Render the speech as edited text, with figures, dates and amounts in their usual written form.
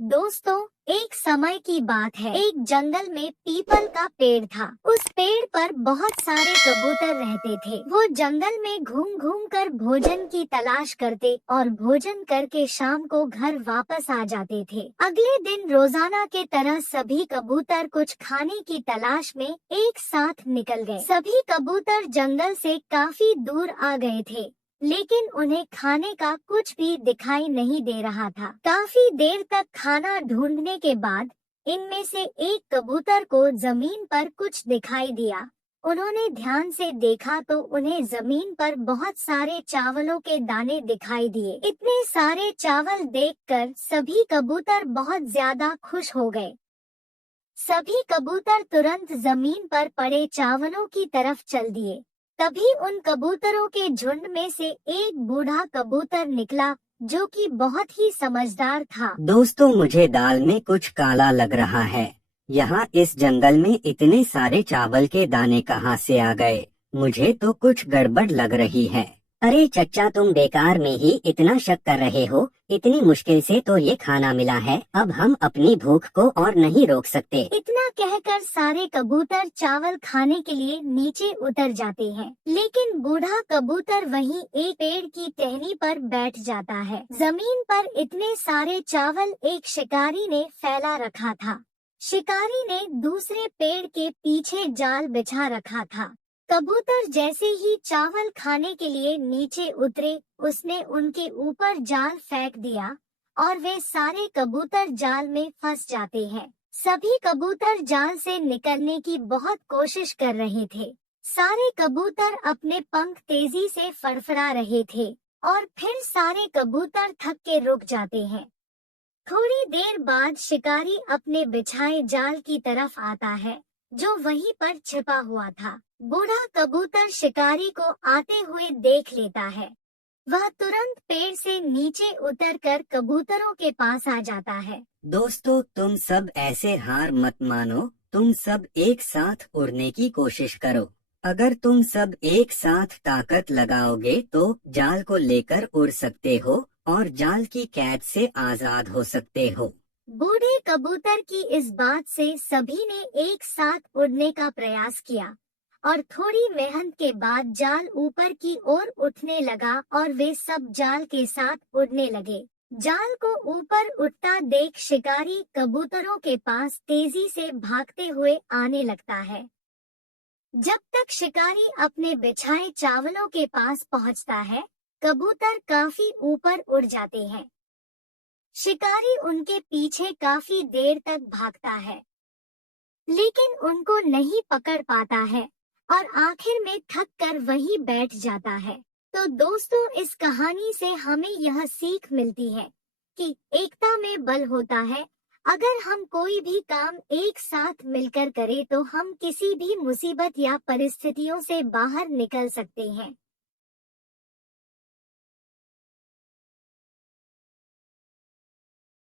दोस्तों, एक समय की बात है। एक जंगल में पीपल का पेड़ था। उस पेड़ पर बहुत सारे कबूतर रहते थे। वो जंगल में घूम घूम कर भोजन की तलाश करते और भोजन करके शाम को घर वापस आ जाते थे। अगले दिन रोजाना के तरह सभी कबूतर कुछ खाने की तलाश में एक साथ निकल गए। सभी कबूतर जंगल से काफी दूर आ गए थे, लेकिन उन्हें खाने का कुछ भी दिखाई नहीं दे रहा था। काफी देर तक खाना ढूंढने के बाद इनमें से एक कबूतर को जमीन पर कुछ दिखाई दिया। उन्होंने ध्यान से देखा तो उन्हें जमीन पर बहुत सारे चावलों के दाने दिखाई दिए। इतने सारे चावल देखकर सभी कबूतर बहुत ज्यादा खुश हो गए। सभी कबूतर तुरंत जमीन पर पड़े चावलों की तरफ चल दिए। तभी उन कबूतरों के झुंड में से एक बूढ़ा कबूतर निकला, जो कि बहुत ही समझदार था। दोस्तों, मुझे दाल में कुछ काला लग रहा है। यहाँ इस जंगल में इतने सारे चावल के दाने कहाँ से आ गए? मुझे तो कुछ गड़बड़ लग रही है। अरे चच्चा, तुम बेकार में ही इतना शक कर रहे हो। इतनी मुश्किल से तो ये खाना मिला है, अब हम अपनी भूख को और नहीं रोक सकते। इतना कहकर सारे कबूतर चावल खाने के लिए नीचे उतर जाते हैं, लेकिन बूढ़ा कबूतर वहीं एक पेड़ की टहनी पर बैठ जाता है। जमीन पर इतने सारे चावल एक शिकारी ने फैला रखा था। शिकारी ने दूसरे पेड़ के पीछे जाल बिछा रखा था। कबूतर जैसे ही चावल खाने के लिए नीचे उतरे, उसने उनके ऊपर जाल फेंक दिया और वे सारे कबूतर जाल में फंस जाते हैं। सभी कबूतर जाल से निकलने की बहुत कोशिश कर रहे थे। सारे कबूतर अपने पंख तेजी से फड़फड़ा रहे थे और फिर सारे कबूतर थक के रुक जाते हैं। थोड़ी देर बाद शिकारी अपने बिछाए जाल की तरफ आता है, जो वहीं पर छिपा हुआ था। बूढ़ा कबूतर शिकारी को आते हुए देख लेता है। वह तुरंत पेड़ से नीचे उतरकर कबूतरों के पास आ जाता है। दोस्तों, तुम सब ऐसे हार मत मानो। तुम सब एक साथ उड़ने की कोशिश करो। अगर तुम सब एक साथ ताकत लगाओगे तो जाल को लेकर उड़ सकते हो और जाल की कैद से आजाद हो सकते हो। बूढ़े कबूतर की इस बात से सभी ने एक साथ उड़ने का प्रयास किया और थोड़ी मेहनत के बाद जाल ऊपर की ओर उठने लगा और वे सब जाल के साथ उड़ने लगे। जाल को ऊपर उठता देख शिकारी कबूतरों के पास तेजी से भागते हुए आने लगता है। जब तक शिकारी अपने बिछाए चावलों के पास पहुंचता है, कबूतर काफी ऊपर उड़ जाते हैं। शिकारी उनके पीछे काफी देर तक भागता है, लेकिन उनको नहीं पकड़ पाता है और आखिर में थक कर वहीं बैठ जाता है। तो दोस्तों, इस कहानी से हमें यह सीख मिलती है कि एकता में बल होता है। अगर हम कोई भी काम एक साथ मिलकर करें तो हम किसी भी मुसीबत या परिस्थितियों से बाहर निकल सकते हैं।